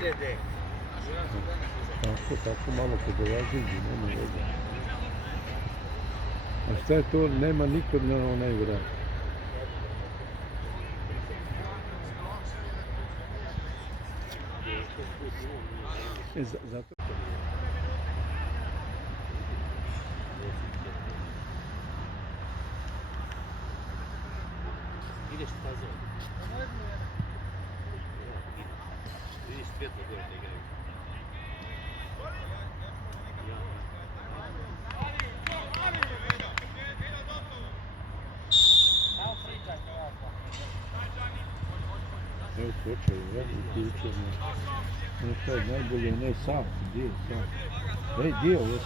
izglede. Tako malo kod dolaziđi, nema veze. A šta je to, nema nikod na onaj vrat. Zato... Ideš stazom. Vidiš svjetlo gore da igraju. Evo počeo, ja uključio me. No što je najbolje, ne sam, gdje je sam? Ej, gdje je ovo?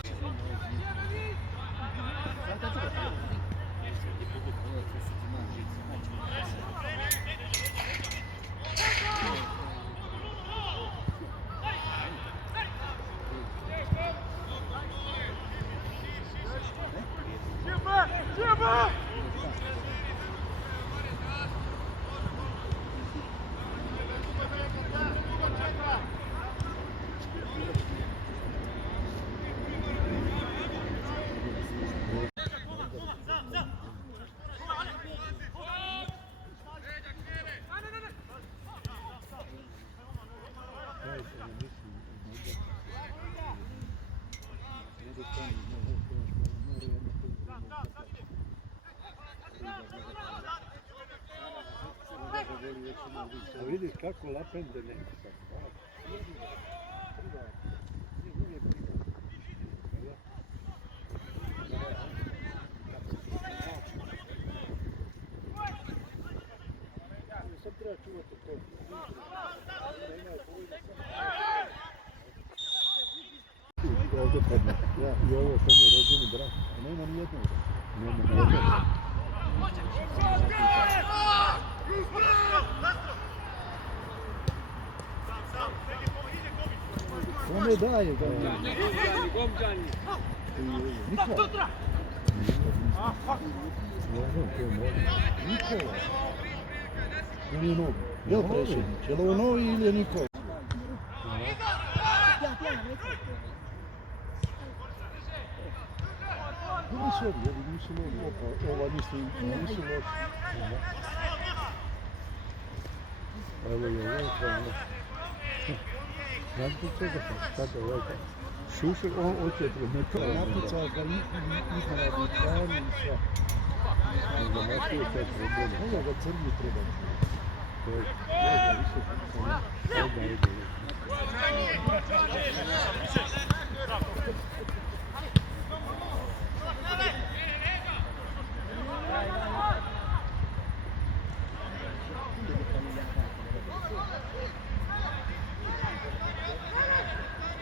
A vidiš kako lapende nekako. Sad treba čuvati to. Ovdje padne. I ovo to mi je rođeni brak. Nema ni jednog. Nema ni jednog. Kome daje da je? Gomđani. Nikola. Nikola. Ili je novi? Je li predsjednič? Je li ovo novi ili je Nikola? Nisu ovi, nisu novi. Ova nisu loši. Evo je ovo krano. Znate čega sam? Sada ovaj Šušer, on hoće prometati. Napucao ga Ihana Bukvani i sve. Zamatio taj problem. Ovo ga crni treba. To je više kako sam. Sada ide.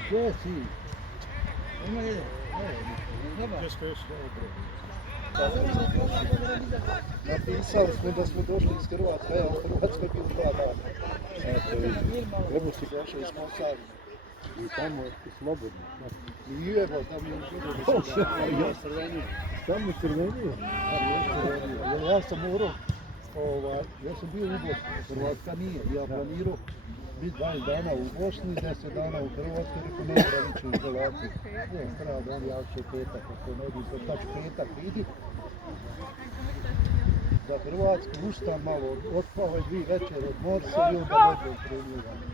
Gdje si? Ima jedan. Gdje smo još napisali smo da smo došli iz Hrvatske, a u Hrvatskoj je bilo 2 dana. Eto vidim. Evo si došao iz Mosavina. I tamo je slobodno. I evo, tamo je živjeli. Ja crvenio. Tamo crvenio? Ja sam morao. Ja sam bio u Bosni, Hrvatska nije. Ja planirao biti 20 dana u Bosni, 10 dana u Hrvatskoj, rekao ne graniču izolaciju. Ne, strada, on javče petak, ako ne bi za tač petak vidi. Za Hrvatsku ustan malo, otpao je 2 večer od morsa i onda može u trenjivanje.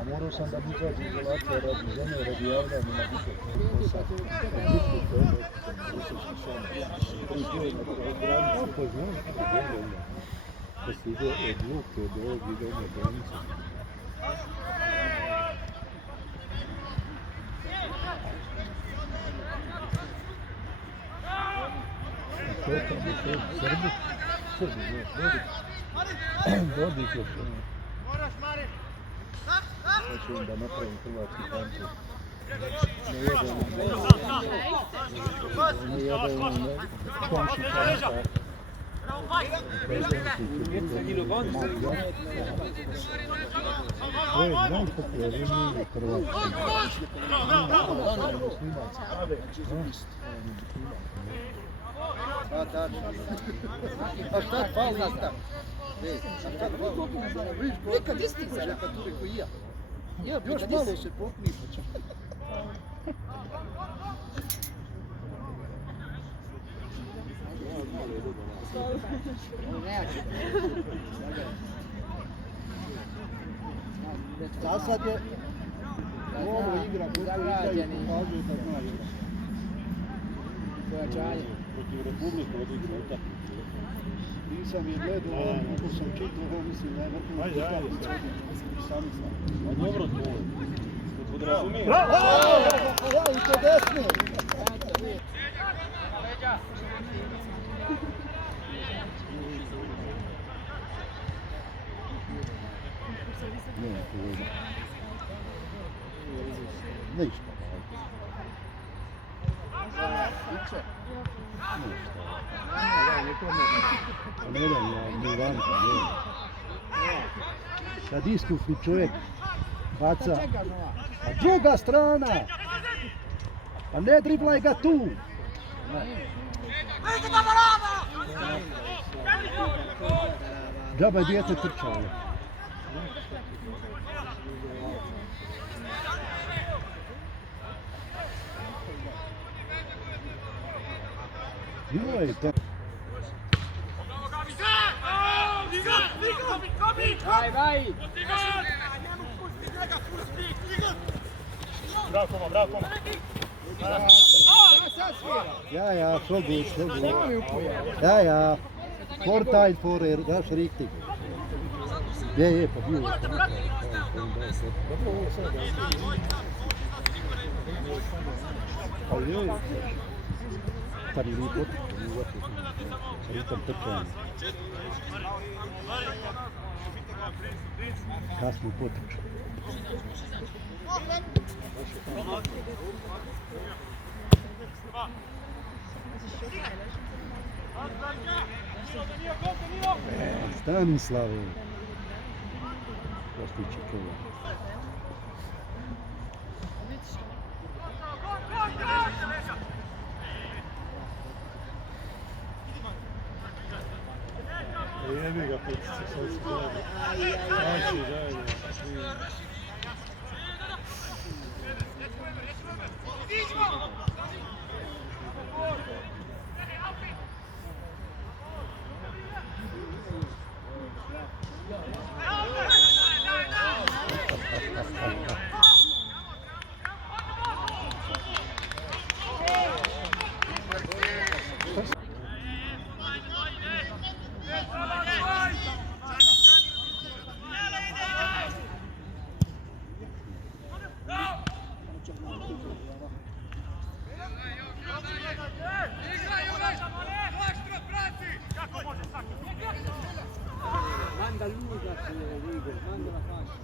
A morao sam da mi izađe izolacija radi žene, radi javljanja na visokom posadu. Na bitku tebe, visočki sam, 3 km od granice. To znam, da se ide od Luke, od ovog ide na granicu. Što je tamo, što je Srbi? Srbi, Dodik još. Hoću im da napravim hrvatski tančer. Ne jede ono komši tančar. To je najpopularniji hrvatski. A šta fali nas tam? Nikad isti za rekaturi koji ja. Još malo se popni pa će. Za sad je ovo igra koju igraju pokazuje da zna igra. Pojačanje. Protiv Republike odigrao utakmicu. Nisam je gledao, ako sam čitao, mislim da je vrlo utakmica. Sami znam. A dobro to je. Podrazumijem. Ja, i to desno. Ne, to je ništa. Ništa. Ne dam ja, ni vanka, ne. Kad iskusni čovjek baca, a druga strana, a ne driblaj ga tu. Džaba je dijete trčalo. Joj, to... Vai! Bravo. Ja, so gut. Ja. Vorteil vorher, das ist richtig. Ja, pa bio. Prvi pot, ritam trčanje. Kasno potrčao. Stanislav. Postići čuva. Jebi ga Petice, sad si zajedno. Manda lui da Rigo, manda la fascia.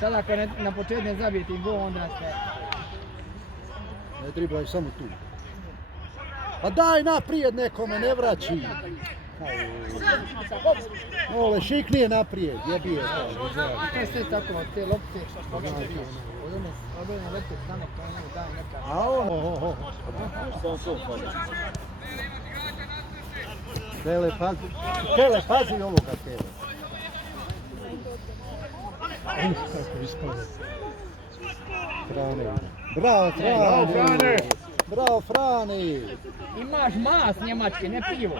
Sad ako na početku ne zabijete im gol, onda ste... Ne driblaj samo tu. Pa daj naprijed nekome, ne vraći. Ole, šiknije naprijed, jebi je. To sve tako, te lopte, odone lopte, stane kao njemu daj neka... A ono, Tele, pazi ovoga Tele. Kako iskali. Frane. Bravo, Frane! Bravo, Frane! Imaš mas njemački, ne pivo.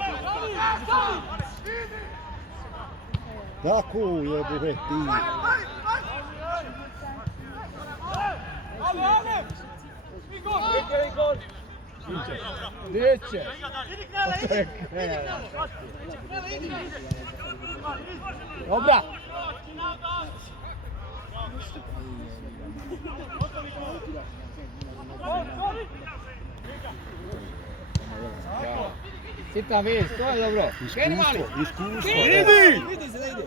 Tako jebuhe ti. Deće. Dobra. Sitan vis, to je dobro. Kreni mali. Iskustvo. Vidi se da ide.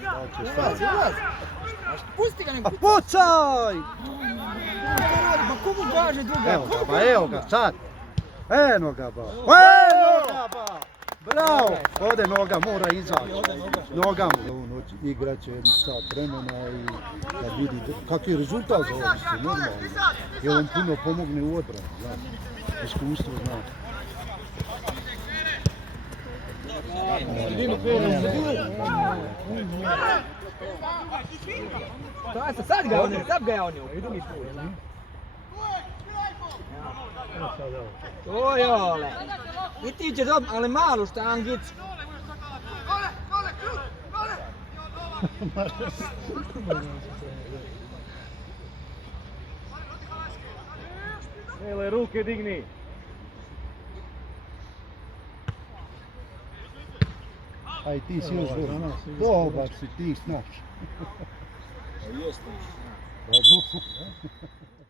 Da će Ulazi, sad. ulazi. Pusti ga nek A pucaj! Pa komu kaže druga? Evo ga, ba, evo ga, sad. Eno ga, ba. Eno ga, ba. Bravo! Ode noga, mora izaći. Noga mu. Ovu noć igrat će jednu sat vremena i da vidi kak je rezultat za ovo što je normalno. I on puno pomogne u odbrani, znaš. Iskustvo zna. Sad ga je on i drugi put. To je ole. I ti će dobiti, ali malu štangicu. Ele, ruke digni. Aj ti si još dobro. Dobar si, ti znaš. Jeste. Pa dobro.